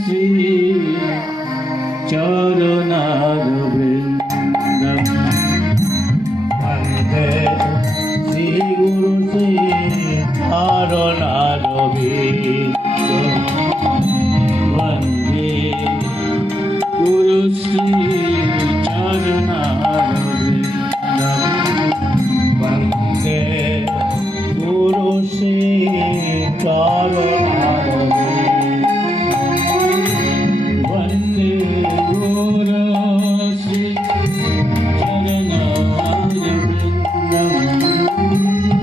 শ্রী চরণার বৃন্দম বন্দে শ্রী গুরু শ্রী চরণার বৃন্দম বন্দে গুরু শ্রী চরণার বৃন্দম বন্দে গুরু শ্রী চরণার বন্দে গুরু শ্রী চরণার বৃন্দম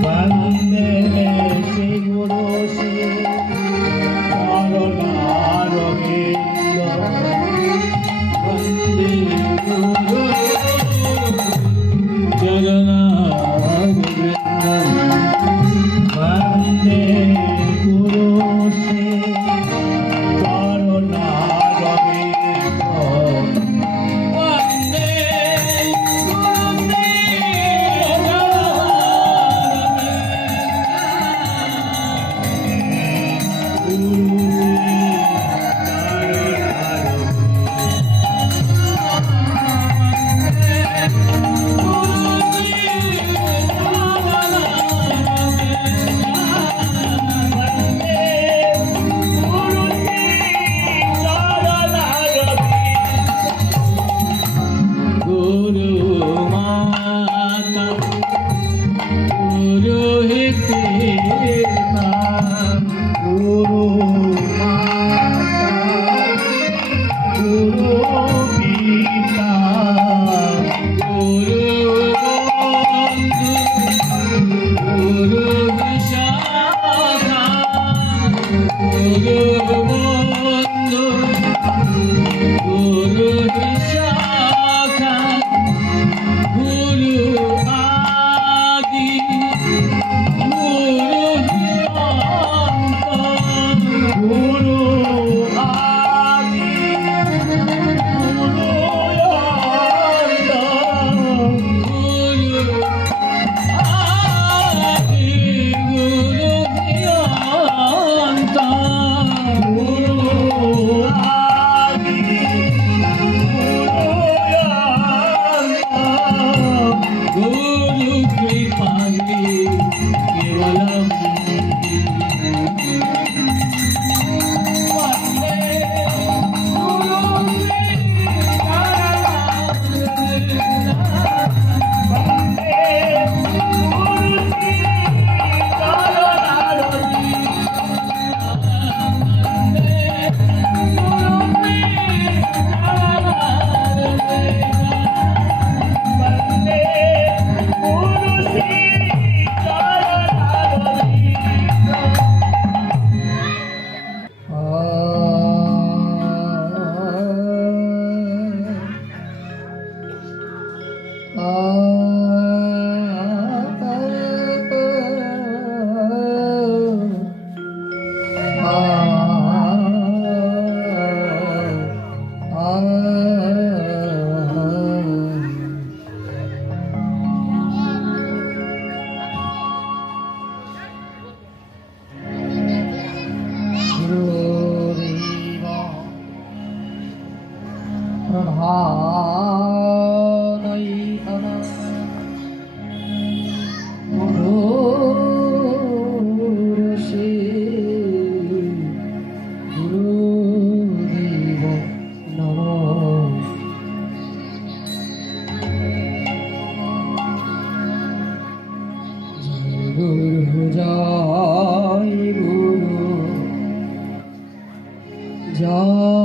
বন্দে শ্রী গুরু শ্রী চরণার বৃন্দম বন্দে গুরু চরণার বৃন্দম বন্দে গুরু শ্রী চরণার বৃন্দম বন্দে গুরু মাতা পুরোহিত গুরু মাতা গুরু পিতা গুরু বন্ধু গুরু বিশাখা গুরু বন্ধু গুরু বিশাখা গুরু আদি গুরু অন্ত গুরু আদি গুরু অন্ত গুরু আদি গুরু অন্ত গুরু আদি गुरु कृपाली केवलम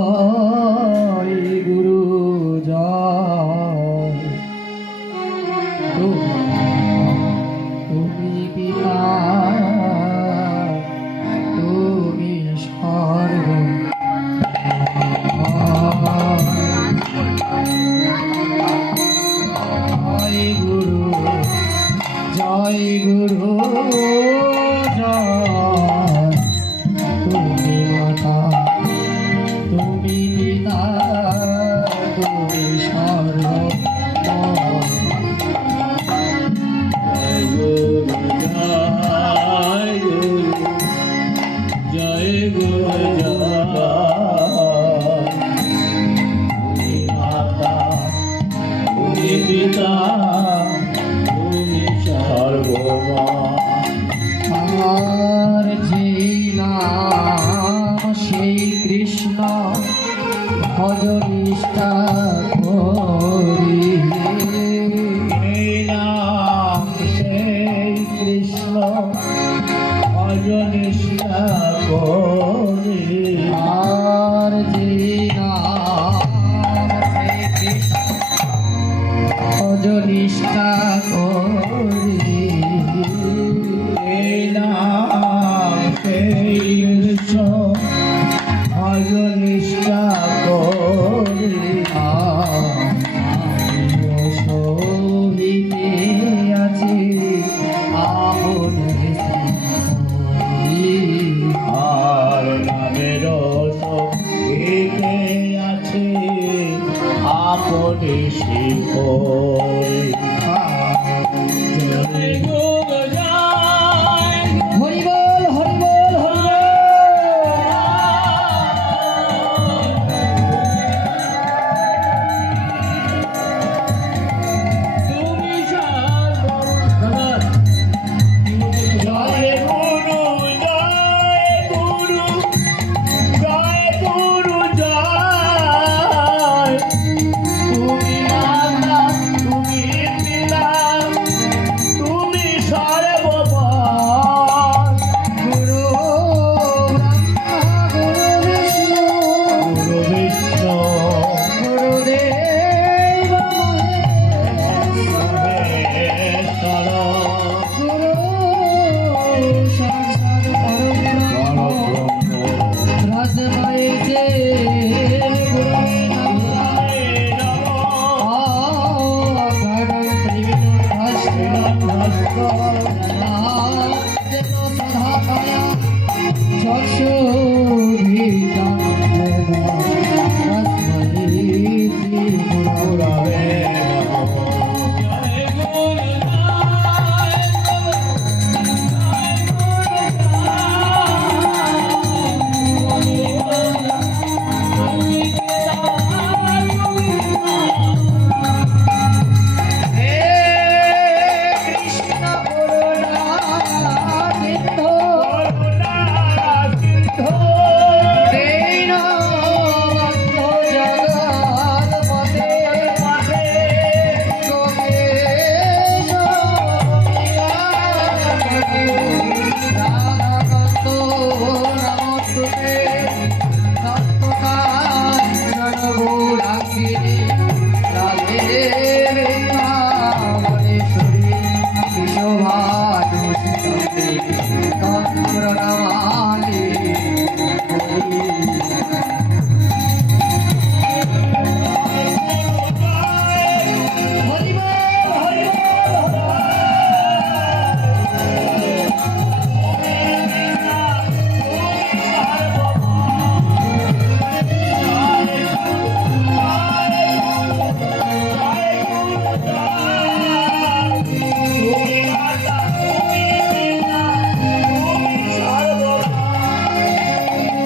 জয় গুরু জয় তুমি পিতা তুমি সর্ব জয় গুরু জয় গুরু জয় তুমি মাতা তুমি পিতা তুমি সর্ব জয় গুরু জয় নিষ্ঠা করে আর যে নাম ভজ নিষ্ঠা করি এই নাম সেই ভজ নিষ্ঠা করে সহিতে আছে আপন আর নামের সঙ্গীতে আছে আপনি শিবরে হরিবল হরিবল হরিবল জয় গুরু জয় গুরু জয় গুরু জয় তুমি মাতা তুমি পিতা তুমি সর্বপর গুরু ব্রহ্মা গুরু বিষ্ণু গুরু বিষ্ণু গুরুদেব মহেশ্বর গুরু সাক্ষাৎ পরব্রহ্ম পরব্রহ্ম রাজবাইতে গুরুবে নমঃ অগাঢ় ত্রিবিধ সদা কায়া চক্ষুভিতাং তস্मै শ্রী গুরবে হে কৃষ্ণ করুণা সিন্ধু দীনবন্ধু জগৎপতে গোপেশ রাধাকান্ত নমস্তুতে সত্যকাঞ্চন গৌরাঙ্গিনী রাধে বৃন্দাবনেশ্বরী বিশোভানুষ্ঠতে তন্ত্রনমামি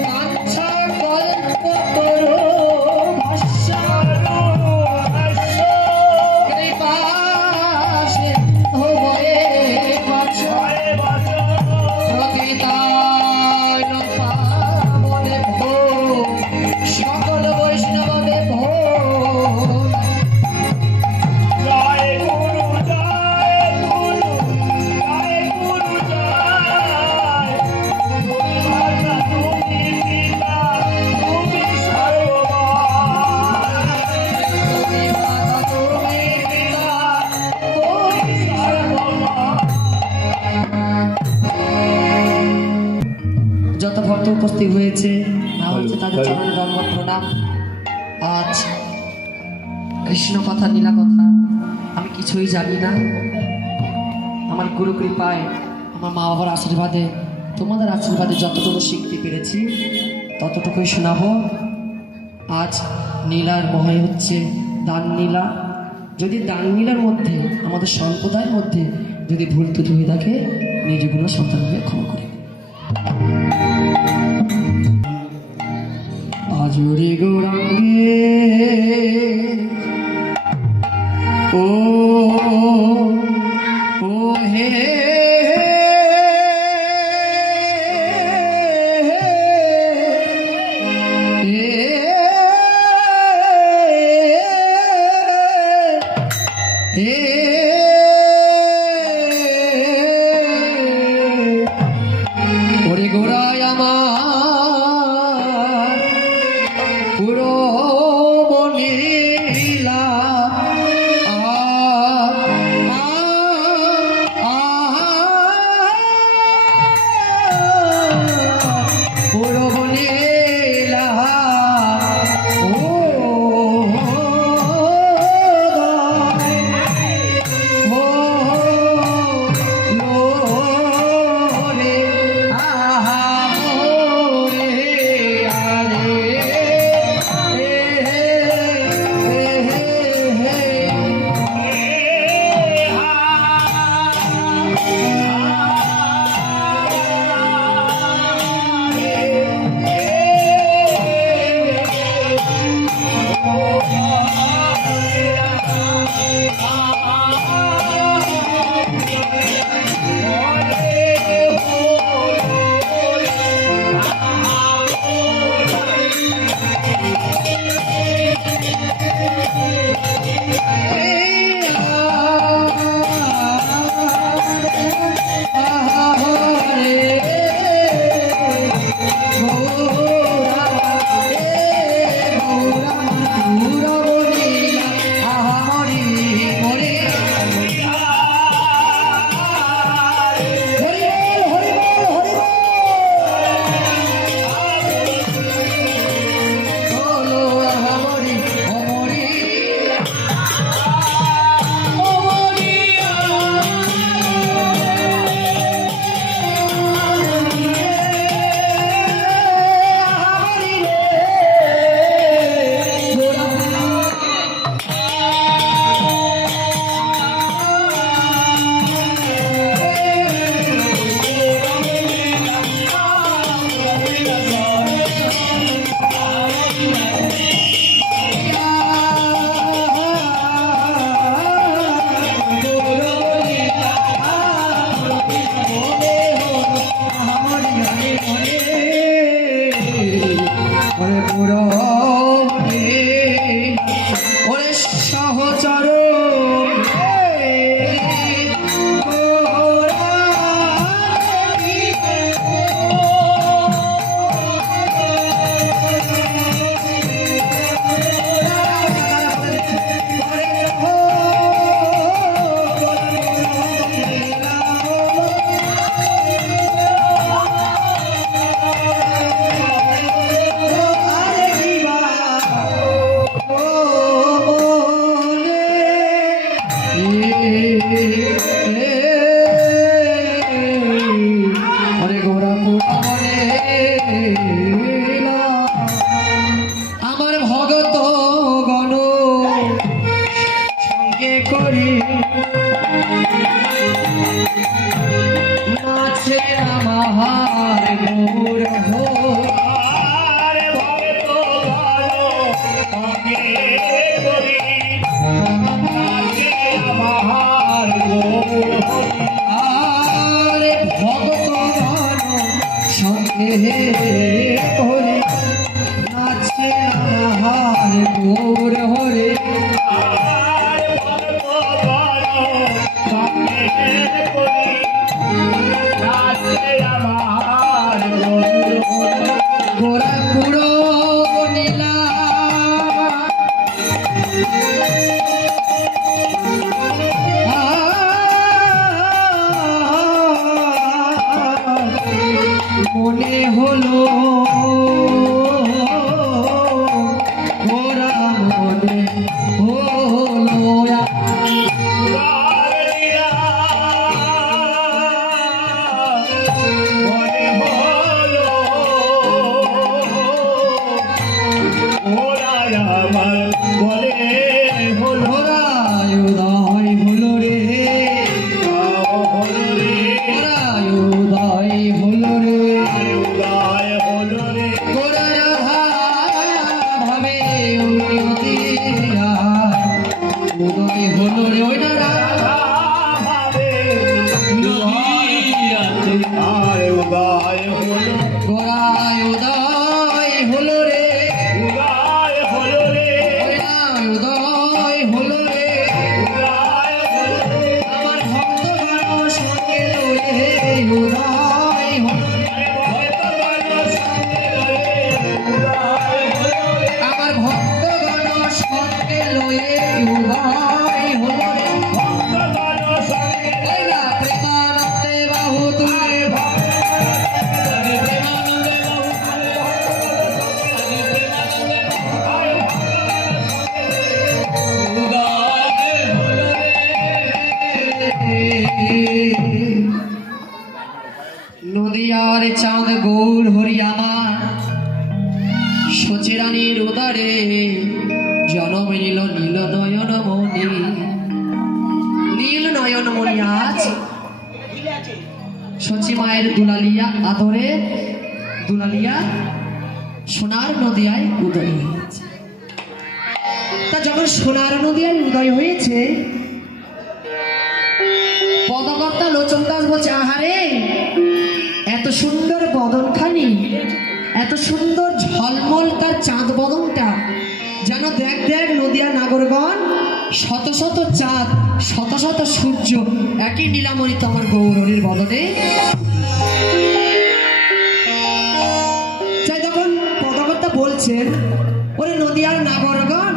কাঞ্চা কল্পতরু ভাষ্য কৃপা সিন্ধু বয়ে বৎস প্রতিতায় পাবনে ভো সকল বৈষ্ণবে ভো জয় গুরু জয় গুরু জয় গুরু জয় তুমি মাতা তুমি পিতা তুমি সর্বময় তুমি মাতা তুমি পিতা তুমি যত ভক্ত উপস্থিত হয়েছে না হচ্ছে তাদের চরণে দণ্ডবত প্রণাম। আজ কৃষ্ণ কথা লীলা কথা আমি কিছুই জানি না, আমার গুরু কৃপায় আমার মা বাবার আশীর্বাদে তোমাদের আশীর্বাদে যতটুকু শিখতে পেরেছি ততটুকুই শোনাবো। আজ নীলার মহয় হচ্ছে দান নীলা। যদি দান নীলার মধ্যে আমাদের সম্প্রদায়ের মধ্যে যদি ভুল ত্রুটি হয়ে থাকে নিজগুলো সন্তানকে ক্ষমা করে আজুরি গৌরাঙ্গে ও ও হে হে হলো ওরা মনে হলো তার লীলা মনে হলো ওরা আমার বলে হলো ওরা উদয় হলো রে হলো রে ওরা উদয় হলো রে উদয় হলো রে গোরা রাধা ভাবে উন্নতিরা উদয় হলো রে ওই না রাধা ভাবে আর উদয় হলো গোরায় উদয় হলো রে উদয় হলো রে ওই না উদয় হলো রে উদয় হলো রে আমার ভক্তগণ সঙ্গে লয়ে উদয় হলো রে আমার ভক্তগণ সঙ্গে লয়ে উদয় হলো রে ওই না প্রেমানন্দে বাহু তুলে নদিয়ার চাঁদ গৌর হরি আমার সচিরানীর উদারে জনম নীল নীল নয়ন মণি নীল নয়ন মণি আজ সচি মায়ের দুলালিয়া আদরে দুলালিয়া সোনার নদিয়ায় উদয় হয়েছে। তা যখন সোনার নদিয়ায় উদয় হয়েছে পদকর্তা লোচন দাস বলছে আহারে এত সুন্দর বদনখানি এত সুন্দর ঝলমল তার চাঁদ বদনটা যেন দেখ দেখ নদিয়া নাগরগণ শত শত চাঁদ শত শত সূর্য একই নীলামণি তোমার গৌরীর বদনে। তাই তখন পদকর্তা বলছেন ওরে নদিয়ার নাগরগণ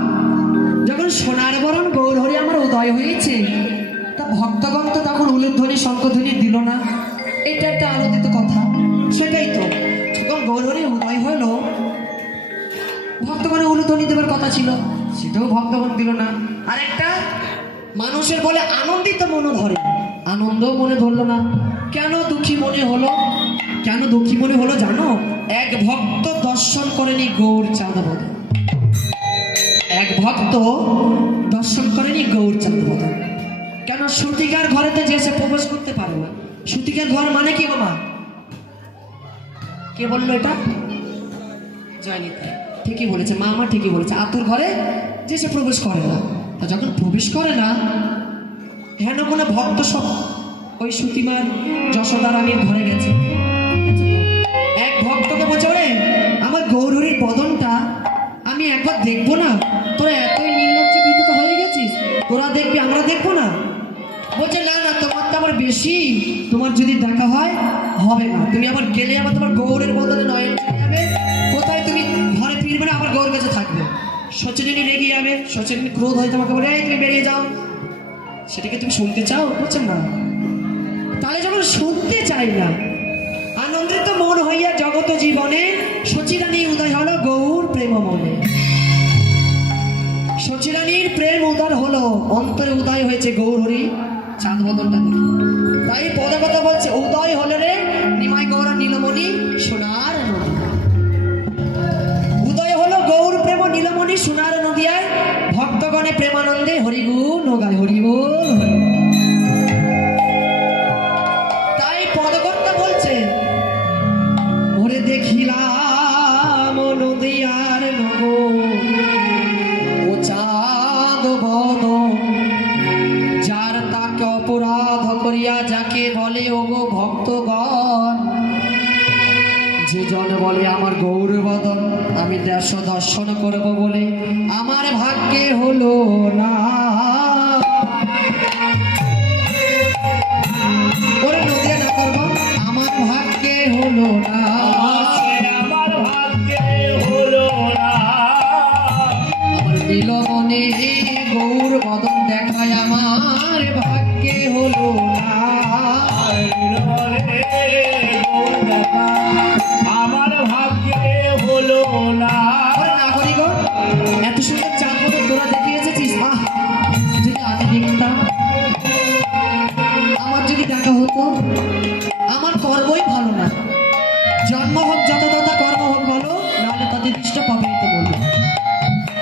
যখন সোনার বরণ গৌরহরি আমার উদয় হয়েছে তা ভক্তগণ তো তখন উলুধ্বনি শঙ্খধ্বনি দিল না, এটা একটা আলোচিত কথা। সেটাই তো যখন গৌরহরি উদয় হলো ভক্তগণে উলুধ্বনি দেবার কথা ছিল, সেটাও ভক্তগণ দিল না। আরেকটা মানুষের বলে আনন্দিত মনে ধরে, আনন্দও মনে ধরলো না। কেন দুঃখী মনে হলো? কেন দুঃখী মনে হলো জানো? এক ভক্ত দর্শন করেনি গৌর চাঁদ বদন, এক ভক্ত দর্শন করেনি গৌর চাঁদ বদন। কেন? সুতিকার ঘরেতে যে সে প্রবেশ করতে পারে না। সুতিকার ঘর মানে কি মামা? কে বললো এটা? জয়নীতি ঠিকই বলেছে, মা আমার ঠিকই বলেছে। আতুর ঘরে যে সে প্রবেশ করে না। তা যখন প্রবেশ করে না হেন কোনো ভক্ত সব ওই সুতিমার যশোদা রানীর ঘরে গেছে। এক ভক্তকে বলছে ওরে আমার গৌরহরির বদনটা আমি একবার দেখবো না? তোরা এতই নির্লজ্জ বিদ্যুৎ হয়ে গেছিস, তোরা দেখবি আমরা দেখবো না? বলছে না না তোমার তো আবার বেশি, তোমার যদি দেখা হয় হবে না, তুমি আবার গেলে আবার তোমার গৌরের বদলে নয়ন চলে যাবে, কোথায় তুমি ঘরে ফিরবে না, আবার গৌর কাছে থাকবে। সচিনী রেগে যাবে, সচিনী ক্রোধ হয়ে তোমাকে বলে এই তুমি বেরিয়ে যাও। সেটাকে তুমি শুনতে চাও? বলছেন না। তাহলে যখন শুনতে চাই না, আনন্দিত মন হইয়া জগত জীবনে সচিরানী উদয় হলো গৌর প্রেম মনে। সচিরানীর প্রেম উদয় হলো, অন্তরে উদয় হয়েছে গৌর হরি চাঁদ বদনটা দেখে। তাই পদে কথা বলছে উদয় হলো রে নিমাই গৌরা নীলমণি সোনার নদী। উদয় হলো গৌর প্রেম নীলমণি সোনার নদিয়ায়, ভক্তগণে প্রেমানন্দে হরিগুণ গায় হরিবোল হরি। তাই পদকর্তা বলছে ওরে দেখিলাম নদিয়ার নগর ও চাঁদ বদন, যার তাকে অপরাধ করিয়া যাকে বলে ওগো ভক্তগণ, যে জন বলে আমার গৌর বদন আমি দেশ দর্শন করব বলে আমার ভাগ্যে হলো না। ওরে নদিয়া না করব আমার ভাগ্যে হলো না, আমার ভাগ্যে হলো না, আমার নীলমণি গৌর বদন দেখায় আমার ভাগ্যে হলো না। আর নীলমণি গৌর দেখা আমার আমার কর্মই ভালো না। জন্ম হোক যত তথা কর্ম হোক ভালো, নাহলে তাদের দৃষ্ট পাপিয়ে তো বললো,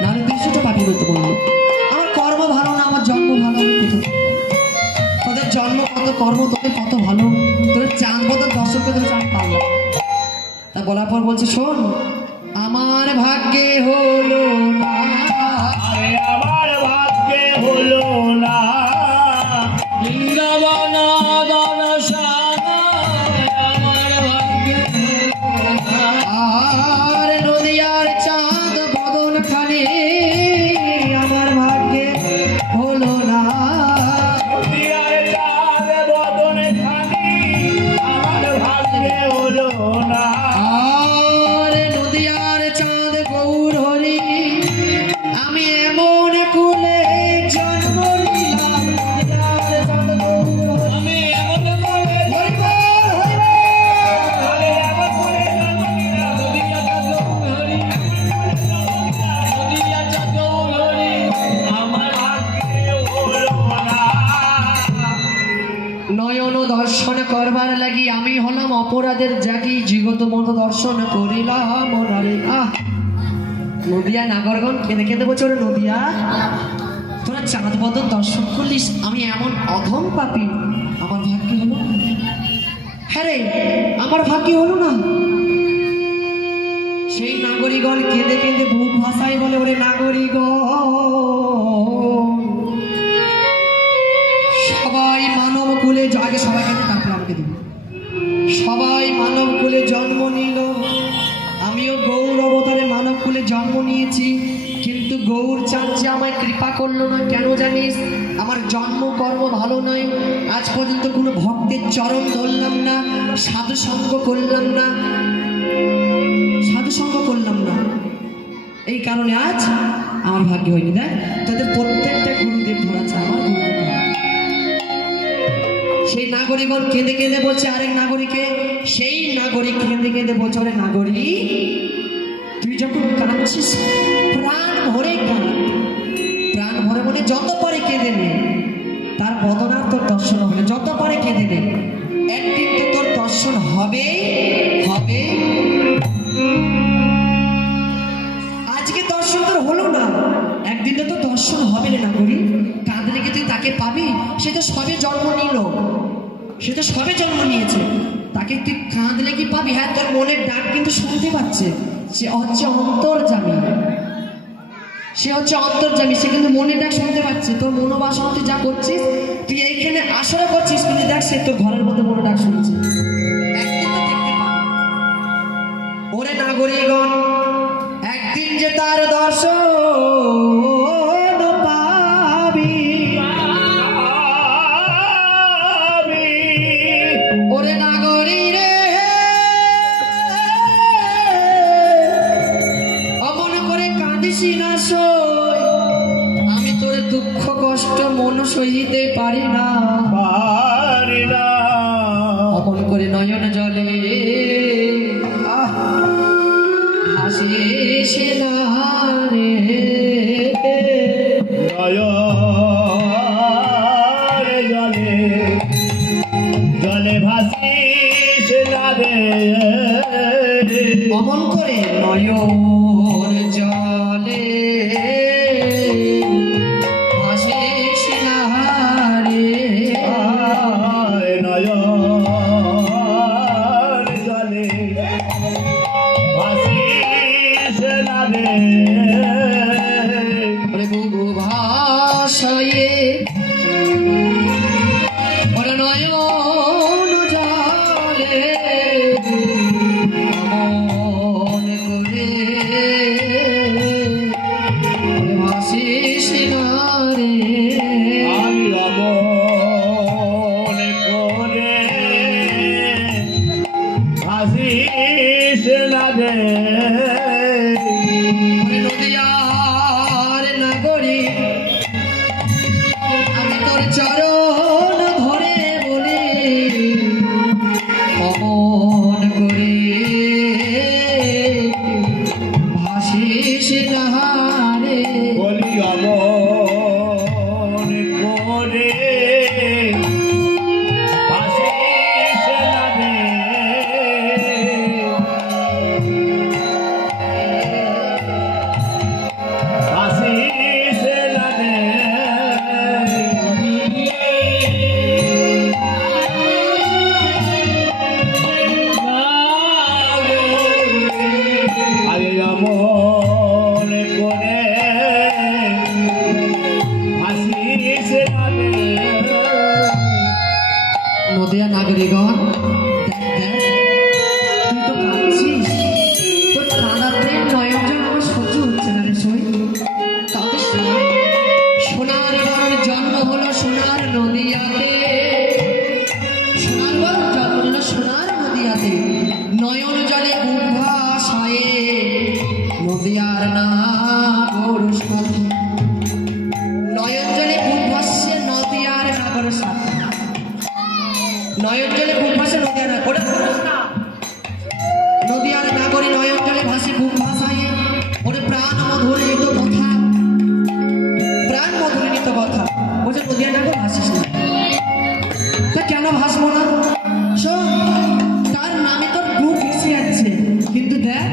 নাহলে দৃষ্টটা পাপিয়ে তো বললো। আমার কর্ম ভালো না, আমার জন্ম ভালো, আমি কোথাও তোদের জন্ম কত, কর্ম তোদের কত ভালো, তোদের চাঁদ বদল দর্শক তোদের চাঁদ পারলো। তা বলার পর বলছে শোন, আমার ভাগ্যে হলো না, আরে আমার ভাগ্যে হলো না বৃন্দাবন দর্শন, আমার ভাগ্যে হলো না। আর নদিয়ার চাঁদ বদন খানে আমার ভাগ্যে হলো না। নদিয়ার চাঁদ বদনে খানি আমার ভাগ্যে হলো না আর নদিয়ার চাঁদ গৌর হরি, আমি এমন কুলে জন্ম নিলাম। নদিয়ার চাঁদ গৌর হরি, আমি এমন কুলে হরিবল হরিবল। আরে আমার করে জন্ম নদিয়ার চাঁদ গৌর হরি, আমার ভাগ্যে হলো না নয়ন দর্শন করবার লাগি আমি হলাম অপরাধের জাগি, জীবত মত দর্শন করিলাম ওনারে। নদিয়া নাগরগণ কেঁদে কেঁদে বলছে, ওরে নদিয়া, তোরা চাঁদ বদন দর্শন করলিস, আমি এমন অধম পাপী, আমার ভাগ্যে হলো না। হ্যাঁ রে, আমার ভাগ্যে হলো না। সেই নাগরিকগণ কেঁদে কেঁদে বুক ভাষায় বলে, ওরে নাগরিকগণ, সবাই মানব কুলে, আগে সবাইকে তারপরে আমাকে দিবি, সবাই মানব কুলে জন্ম নিল, আমিও গৌর অবতারে মানব কুলে জন্ম নিয়েছি, কিন্তু গৌর চাঁদ যে আমায় কৃপা করলো না। কেন জানিস? আমার জন্ম কর্ম ভালো নয়, আজ পর্যন্ত কোনো ভক্তের চরণ ধরলাম না, সাধু সঙ্গ করলাম না, সাধু সঙ্গ করলাম না, এই কারণে আজ আমার ভাগ্য হয়নি। দেখ তোদের প্রত্যেকটা গুরুদেব ধরাচ্ছে, আমার গুরুদেব ধরা। সেই নাগরিকগণ কেঁদে কেঁদে বলছে আরেক নাগরিকে, সেই নাগরিক কেঁদে কেঁদে বলছে, ওরে নাগরিক, তুই যখন কাঁদছিস প্রাণ ভরে কাঁদ, প্রাণ ভরে মনে যত পারে কেঁদে নে, তার বদনার তোর দর্শন হবে, যত পারে কেঁদে নে, একদিন তো তোর দর্শন হবে হবে। আজকে দর্শন তোর হলো না, একদিন তো তোর দর্শন হবে রে নাগরিক। কাঁদলে কি তুই তাকে পাবি? সে তো সবে জন্ম নিল, সে তো সবে জন্ম নিয়েছে, তাকে তুই কাঁদলে কি পাবি? হ্যাঁ, তোর মনের ডাক কিন্তু শুনতে পাচ্ছে, সে হচ্ছে অন্তর্যামী, সে হচ্ছে অন্তর্যামী, সে কিন্তু মনের ডাক শুনতে পাচ্ছে। তোর মনোবাসনা তুই যা করছিস, তুই এইখানে আসরে করছিস, কিন্তু দেখ সে তোর ঘরের মধ্যে মনে ডাক শুনছে, একদিন তো দেখতে পাবি। ওরে নাগরিকগণ, একদিন যে তার দর্শন পাবি, ওরে নাগরী রে, অমন করে কাঁদিস না সই, আমি তোর দুঃখ কষ্ট মন সহিতে পারি না, পারি না অমন করে নয়ন জলে হাসিস না রে, নয়ন জলে জলে ভাসিস না রে অমন করে নয়ন জলে হাসিস না রে, নয়ন জলে ভাসিস না রে ওরে বুবু ভাষায়ে, ওরে নয়ন জলে অমন করে নাগরিকগণ, দেখ দেখ, তুই তো কাঁদছিস, তোর কাঁদাতে নয়ন জল আমার সহ্য হচ্ছে না রে সই। কাঁদিস না। সোনার বন জন্ম হলো সোনার নদিয়াতে, সোনার বন জন্ম হলো সোনার নদিয়াতে, নয়ন জলে বুক ভাসায়ে নদিয়ার নাগর সাথে। নয়ন জলে বুক ভাসছে নদিয়ার নাগর সাথে, নয়ন জলে বুক ভাসে নদিয়ার নাগর, নদিয়ার নাগরী নয়ন জলে ভাসে বুক ভাসায়ে। ওরে প্রাণ মধুরিত কথা, প্রাণ মধুরিত কথা, বলছে নদিয়ার নাগর ভাসিস না। তা কেন ভাসবো না? শোন, তার নামে তোর বুক ভেসে যাচ্ছে, কিন্তু দেখ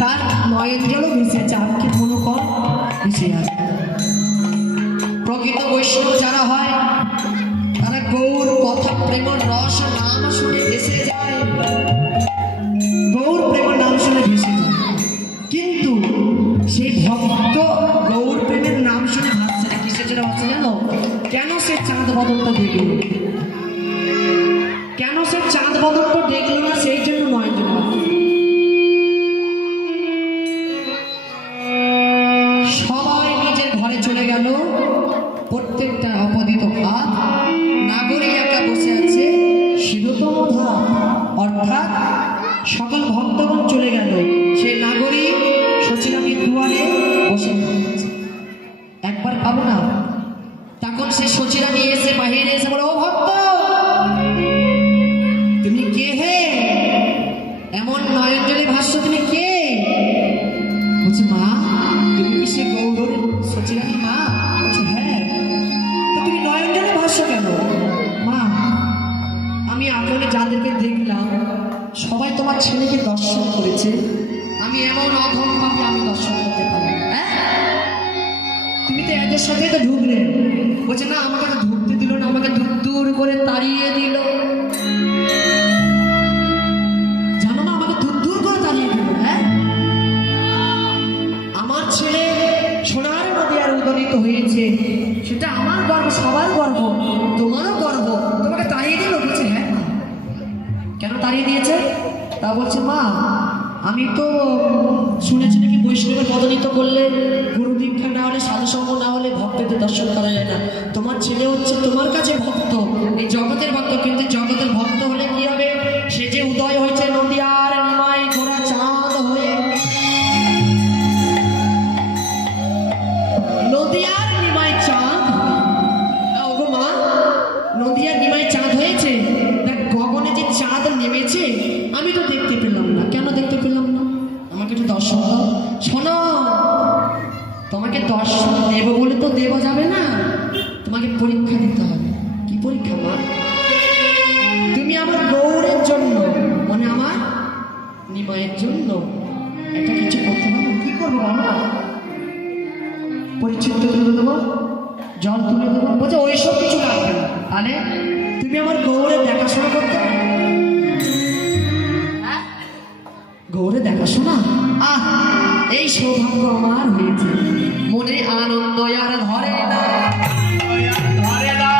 তার নয়ন জলও ভেসে যাচ্ছে, আমাকে মনে কর ভেসে যাচ্ছে। প্রকৃত বৈষ্ণব যারা হয় তারা গৌর কথা প্রেমর রস নাম শুনে ভেসে যায়, গৌর প্রেমর নাম শুনে ভেসে যায়। কিন্তু সেই ভক্ত গৌর প্রেমের নাম শুনে ভাসছে না, কিসের জন্য ভাসছে জানো? কেন সে চাঁদ বদলটা দেখল, কেন সে চাঁদ বদলটা দেখলো না, সেই জন্য নয় জন্য সবাই নিজের ঘরে চলে গেল। প্রত্যেকটা অপদিত ভাত, নাগরী একা বসে আছে শীততম ভাত, অর্থাৎ সকল ভক্তগণ চলে গেল, সেই নাগরী সচিরানীর দুয়ারে বসে আছে। একবার পাবো না, তখন সে সচিরানী এসে বাহিরে এসে বলে, ও ভক্ত তুমি কে হে, এমন নয়ন জলে ভাসছ, তুমি কে? বলছে মা তুমি কি সে গৌর সচিরানী মা? বলছে হ্যাঁ। তো তুমি নয়ন জলে ভাসছ কেন? মা আমি আগে যাদেরকে দেখলাম সবাই তোমার ছেলেকে দর্শন করেছে, আমি এমন অধম ভাবে আমি দর্শন করতে পারি। হ্যাঁ তুমি তো এদের সাথে তো ঢুকলে। বলছে না আমাকে তো ঢুকতে দিল না, আমাকে দূর দূর করে তাড়িয়ে দিল, জানো না আমাকে দূর দূর করে তাড়িয়ে দিল। হ্যাঁ আমার ছেলে সোনার নদিয়ার উদলিত হয়েছে, সেটা আমার গর্ব, সবার গর্ব, তোমারও গর্ব, তোমাকে তাড়িয়ে দিল। বলছে হ্যাঁ। কেন তাড়িয়ে দিয়েছে? তা বলছে মা আমি তো শুনেছি নাকি বৈষ্ণবের পদনিত করলে, গুরু দীক্ষা না হলে, সাধু সঙ্গ না হলে ভক্তদের দর্শন করা যায় না। তোমার ছেলে হচ্ছে তোমার কাছে ভক্ত, এই জগতের ভক্ত, কিন্তু জগতের ভক্ত হলে কি হবে? সে যে উদয় হয়েছে নদিয়ার নিমাই ঘোড়া চাঁদ হয়ে, নদিয়ার নিমাই চাঁদ। ওগো মা নদিয়ার নিমাই চাঁদ হয়েছে, দেখ গগনে যে চাঁদ নেমেছে আমি তো দেখতে পেলাম না। কেন দেখতে পেলাম না? আমাকে একটু দর্শন দাও। শোনো, তোমাকে দর্শন দেব বলে তো দেব যাবে না, তোমাকে পরীক্ষা দিতে হবে। কি পরীক্ষা মা? তুমি আমার গৌরের জন্য, মানে আমার নিমাইয়ের জন্য একটা কিছু করতে হবে। কি করবো বাবা? পরিচ্ছন্ন তুলে দেবো, জল তুলে দেবো। বলছে ওইসব কিছু লাগবে না, তাহলে তুমি আমার গৌরের দেখাশোনা করতে হবে। গৌরে দেখাশোনা, আহ এই সৌভাগ্য আমার হয়েছে, মনে আনন্দ আর ধরে না, ধরে না,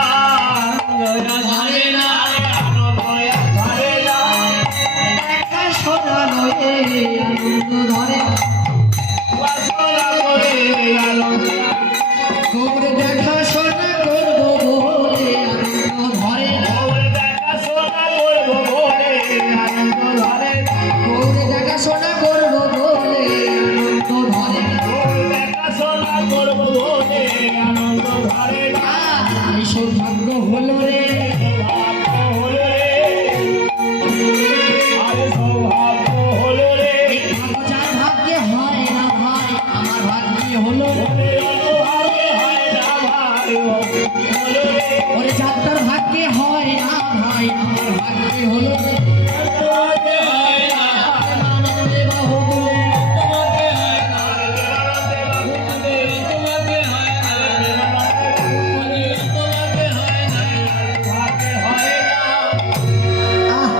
ধরে না, ধরে না, দেখাশোনা লয়ে আনন্দ ধরে। বাসনা করে আনন্দ, গৌরে দেখাশোনা করবো বলে আনন্দ ধরে না, গৌর দেখাশোনা করবো বলে আনন্দ ধরে না, গৌরে দেখাশোনা করবো বলে আনন্দ ধরে না। গৌর দেখাশোনা করবো বলে আনন্দ ধরে না। এই সৌভাগ্য হলো রে, সৌভাগ্য হলো রে, আরে সৌভাগ্য হলো রে, এই ভাগ্য যার ভাগ্যে হয় না ভাই, আমার ভাগ্যে হলো। মনে অনুভাবে হয় না ভাই, হলো রে, ওরে যাত্রার ভাগ্যে হয় না ভাই, আমার ভাগ্যে হলো। তোমাকে হয় না, আনন্দে বাহুবলে, তোমাকে হয় না, তোমাকে হয় না, তোমাকে হয় না, তোমাকে হয় না। আহ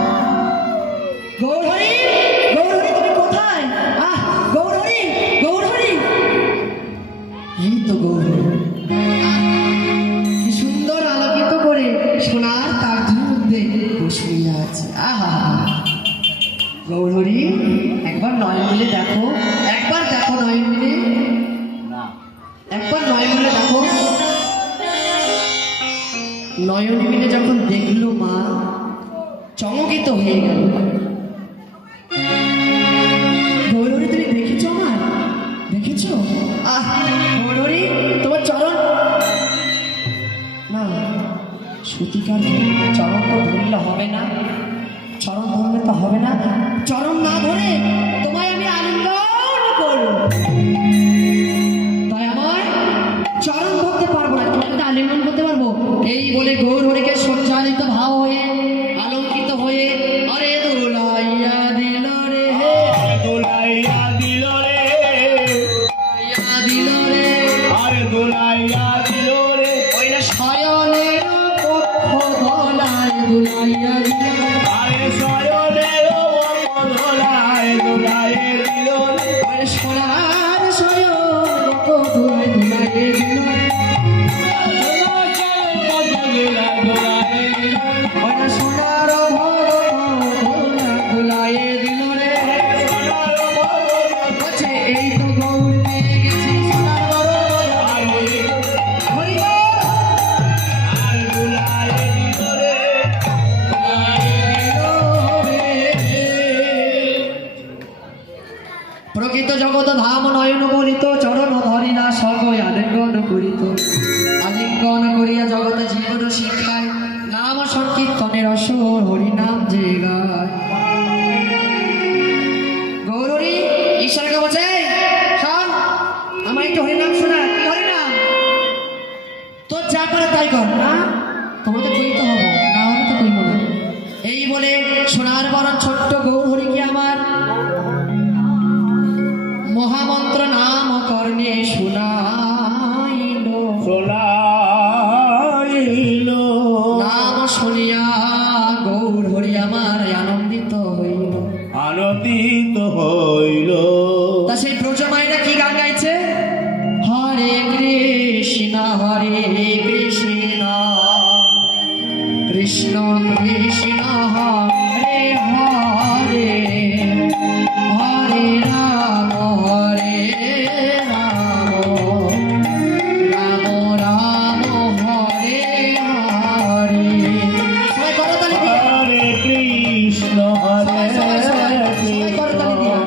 গৌরহরি, গৌরহরি তুমি কোথায়? আহ গৌরহরি, গৌরহরি, এই তো গৌরহরি। কি সুন্দর আলোকিত করে সোনার তার মধ্যে বসে শুয়ে আছে। আহা গৌরী, একবার নয় মিলে দেখো, একবার দেখো নয় মিলে, একবার নয় মিলে দেখো। নয়ন মিলে যখন দেখলো মা চমকিত হয়ে গেল। গৌরী, তুমি দেখেছো আমার? দেখেছো? গৌরী, তোমার চরণ না, সত্যিকার চরণ তো ধরলে হবে না, চরণ ধরলে তো হবে না, চরণ না ধরে তোমায় আমি আলিঙ্গন করব। তাই আমার চরণ ধরতে পারবো না, তোমাকে আলিঙ্গন করতে পারবো। এই বলে গৌরীকে সঞ্চালিত ভাব হয়ে আলঙ্কিত হয়ে আরে দোলাইয়া দিল রে, দোলাইয়া দিল রে, দিল রে, আরে দোলাইয়া দিল রে, ওই না শয়নের পক্ষ দোলায় দোলাইয়া দিল রে, আরে শয়নের দোলায় দোলাইয়া দিল রে, ওই সোনার শয়ন দোলায় দোলাইয়া দিল রে, ওই না সোনার দোলাইয়া দিল রে। বলছে এই তো গৌর পেয়ে গেছি সোনার বড় হরি প্রকৃত জগৎ ধাম নয়ন বলিত চরণ ধরিলা সগয় আলিঙ্গন করিত, আলিঙ্গন করিয়া জগতে জীবন শিক্ষায় নাম সংকীর্তনের অসর হরিনাম যে গায়। গৌরী ঈশ্বরকে বলছে, শোন আমার একটু হরিনাম শোনা। কি হরিনাম? তোর যা পারে তাই কর। না তোমাকে কইতে হবে, না হলে তো কইব না। এই বলে সোনার বড় ছোট্ট গৌরীকে আমার মহামন্ত্র নাম কর্ণে শুনাইল। শোনাইল নাম শুনিয়া গৌর হরি আমার আনন্দিত হইল। আনন্দিত হইল। তা সেই ব্রজমাইরা কি গান গাইছে? হরে কৃষ্ণ কৃষ্ণ কৃষ্ণ হরে হরে, হরে রাম রাম রাম হরে হরে। সবাই করতালি দিয়ে, হরে কৃষ্ণ হরে সবাই করতালি দিয়ে।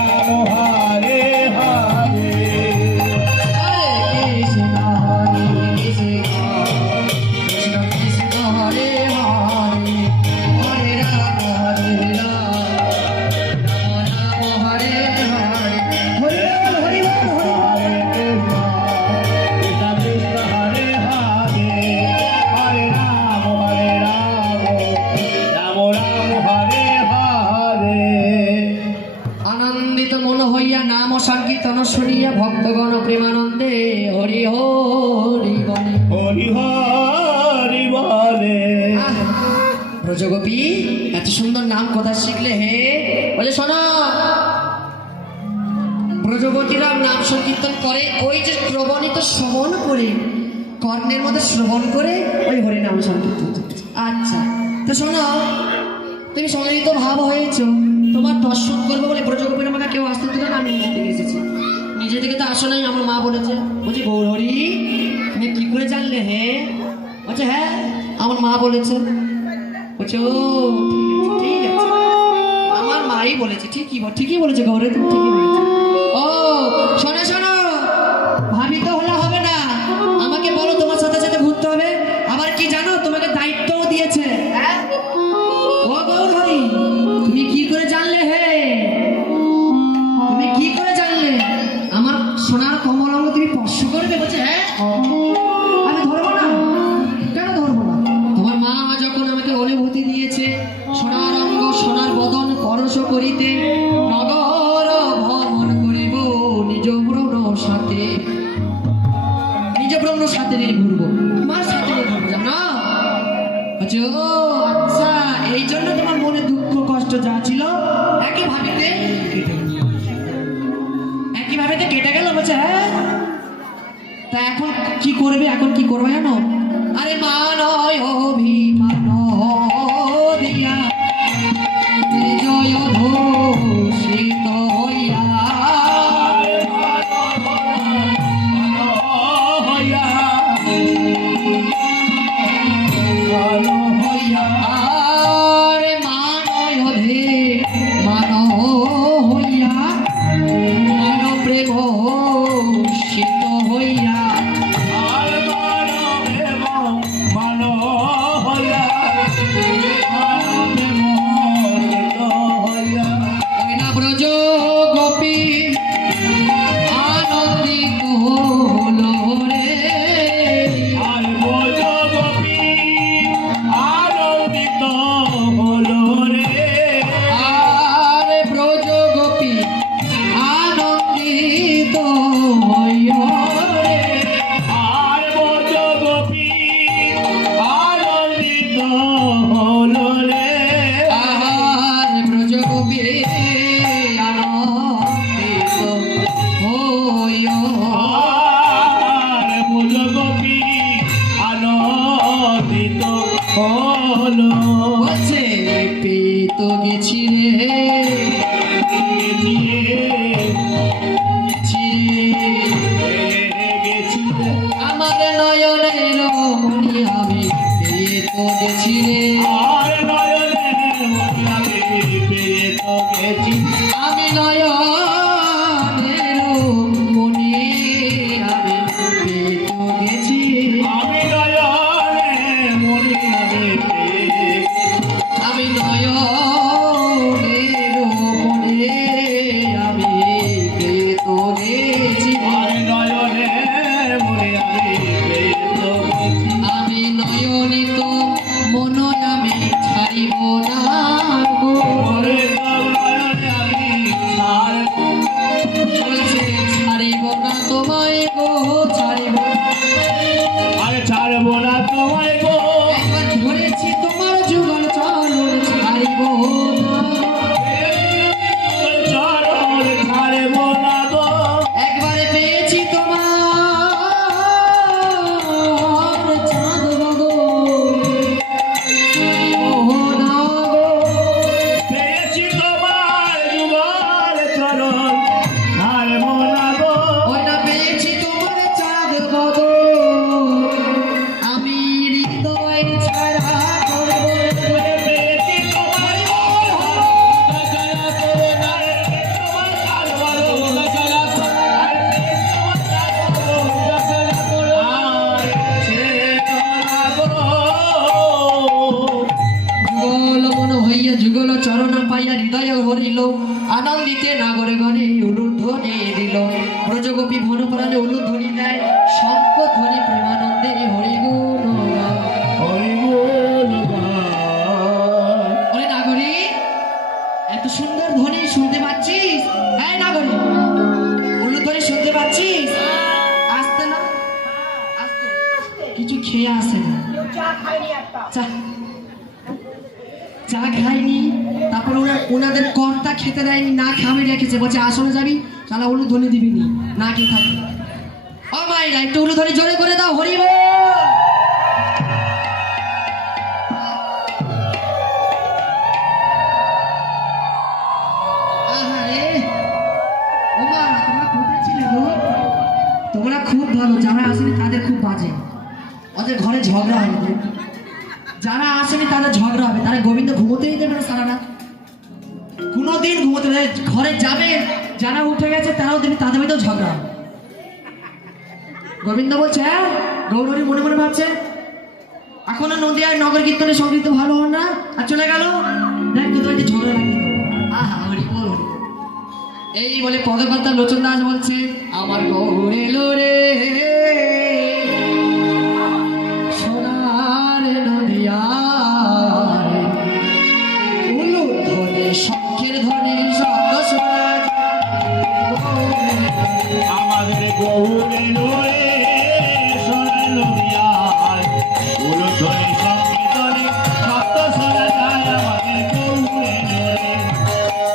রাম হরে হরে হরে কৃষ্ণ কৃষ্ণ কৃষ্ণ হরে হরে হরে রাম হরে রাম রাম রাম হরে হরে হরে রাম হরে রাম কৃষ্ণ কৃষ্ণ হরে হরে হরে রাম রাম রাম হরে হরে আনন্দিত মন হইয়া নাম সংকীর্তন শুনিয়া ভক্তগণ প্রেমানন্দে হরি হরি বলে। হরি হরি বলে আহ, ব্রজগোপী এত সুন্দর নাম কথা শিখলে হে বলে শোনো ব্রজবতীরা নাম সংকীর্তন করে ওই যে প্রবণিত শ্রবণ করে কর্ণের মধ্যে শ্রবণ করে ওই হরি নাম সংকীর্তন করছে। আচ্ছা তো শোনো তুমি সমন্বিত ভাব হয়েছো তোমার দর্শন করবো বলে ব্রজগোপীর আমাকে কেউ আসতে দিল না আমি নিজে থেকে এসেছি নিজে থেকে তো আসো নাই আমার মা বলেছে বলছি গৌরহরি তুমি কি করে জানলে হে বলছে হ্যাঁ আমার মা বলেছে বলছে ও ঠিক আছে আমার মাই বলেছে ঠিকই বলেছে গৌরে তুমি ঠিকই বলেছে ও শোনো শোনো ভাবি তো হলে হবে না আমাকে বলো তোমার সাথে সাথে ঘুরতে হবে আবার কি জানো তোমাকে দায়িত্বও দিয়েছে হ্যাঁ ও গৌরহরি তুমি কি করে জানলে হে তুমি কি করে জানলে আমার সোনার কমল অঙ্গ তুমি স্পর্শ করবে বলছে হ্যাঁ আমি ধরবো না কেন ধরবো না তোমার মা যখন আমাকে অনুভূতি দিয়েছে সোনার অঙ্গ সোনার বদন পরশ করিতে নগর ভ্রমণ করিব নিজ ব্রণ সাথে নিয়ে ঘুরবো মার সাথে নিয়ে ঘুরবো জানো বলছে ও আচ্ছা এই জন্য তোমার মনে দুঃখ কষ্ট যা ছিল একই ভাবেতে কেটে গেল বলছে হ্যাঁ তা এখন কি করবে জানো আরে মানয় অভিমান দিয়া জয় ঘোষিত হইয়া আরে মানয় অধে মান হইয়া মান প্রেম শীত হইয়া আর মানব মানব দিল ব্রজগোপী ভনপ্রাণে উলুধ্বনি দেয় শঙ্খ ধ্বনি প্রেমানন্দে হরিগুণ গায়। হরি গুণ গায়। ওরে নাগরী, এত সুন্দর ধ্বনি শুনতে পাচ্ছিস? হ্যাঁ নাগরী, উলুধ্বনি শুনতে পাচ্ছিস? আসতে না, আসতে, কিছু খেয়ে আসে না, চা খায়নি, তারপর ওনাদের কর্তা খেতে দেয়নি, না খাবে রেখেছে, বলছে আসনে যাবি তাহলে উলুধ্বনি দিবিনি, না কি থাকবে। ও মাইরা, একটু উলুধ্বনি জোরে করে দাও, হরি বল। আহারে, ও মা, তোমরা কোথায় ছিলে গো? তোমরা খুব ভালো, যারা আসেনি তাদের খুব বাজে, ওদের ঘরে ঝগড়া হবে, যারা আসেনি তাদের ঝগড়া হবে, তারা গোবিন্দ ঘুমোতেই দেবে না সারা রাত, কোনোদিন ঘুমোতে দেবে। ঘরে যাবে, যারা উঠে গেছে তারাও দেবে, তাদের মধ্যেও ঝগড়া হবে। গোবিন্দ বলছে, হ্যাঁ গৌরী মনে মনে ভাবছে এখনো নদিয়ায় নগর কীর্তনে সংগীত ভালো হয় না, আর চলে গেল, দেখ তোদের মধ্যে ঝগড়া লাগিয়ে দেবো। আহা হরি বল হরি বল। এই বলে পদকর্তা লোচন দাস বলছে, আমার গৌর এলো রে সোনার নদিয়ায়, উলুর ধ্বনি শঙ্খের ধ্বনি শব্দ শোনা যায়। আমাদের গৌরে লোরে সোনার নদিয়ায় উলুধ্বনি সংকীর্তনে সপ্ত শোনা যায়। আমাদের গৌরে লোরে সোনার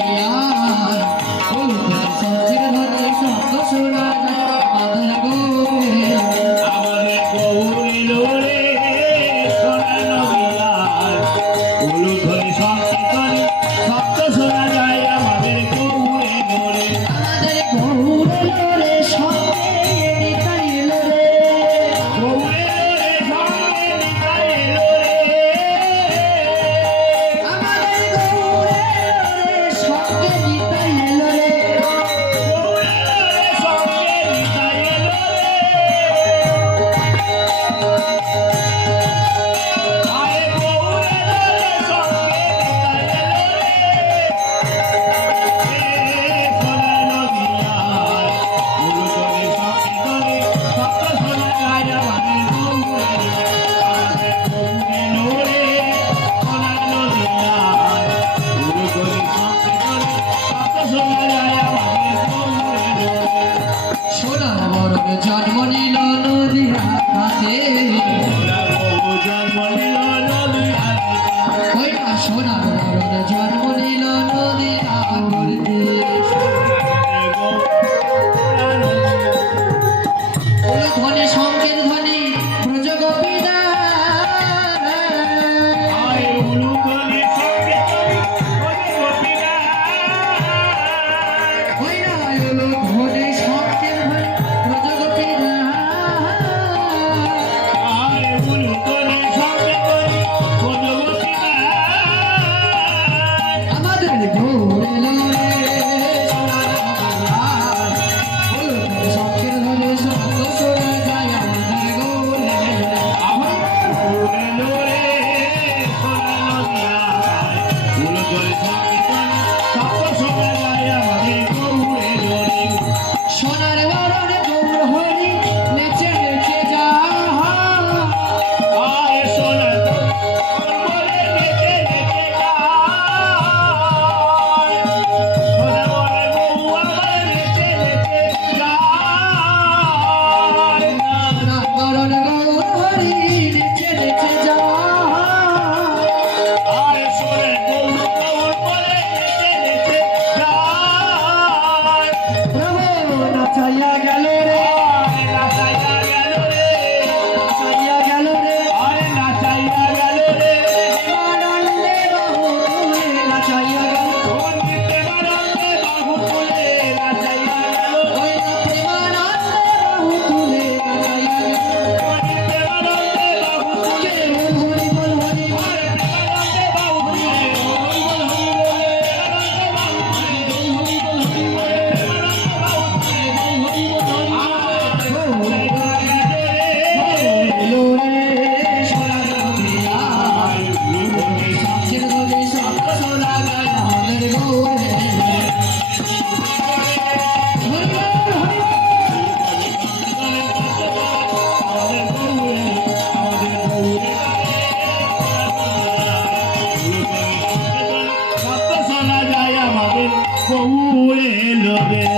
নদিয়ায়, উলুর ধ্বনি শঙ্খের ধ্বনি শব্দ শোনা যায়। আমাদের গৌরে আমাদের গৌরে লোরে সোনার নদিয়ায় উলুধ্বনি সংকীর্তনে সপ্ত শোনা যায়। আমাদের গৌরে লোরে আমাদের গৌরে রে সঙ্গে নিতাই এলো রে, গৌরে লোরে সঙ্গে নিতাই লোরে আমাদের গৌরে রে বউ এলো রে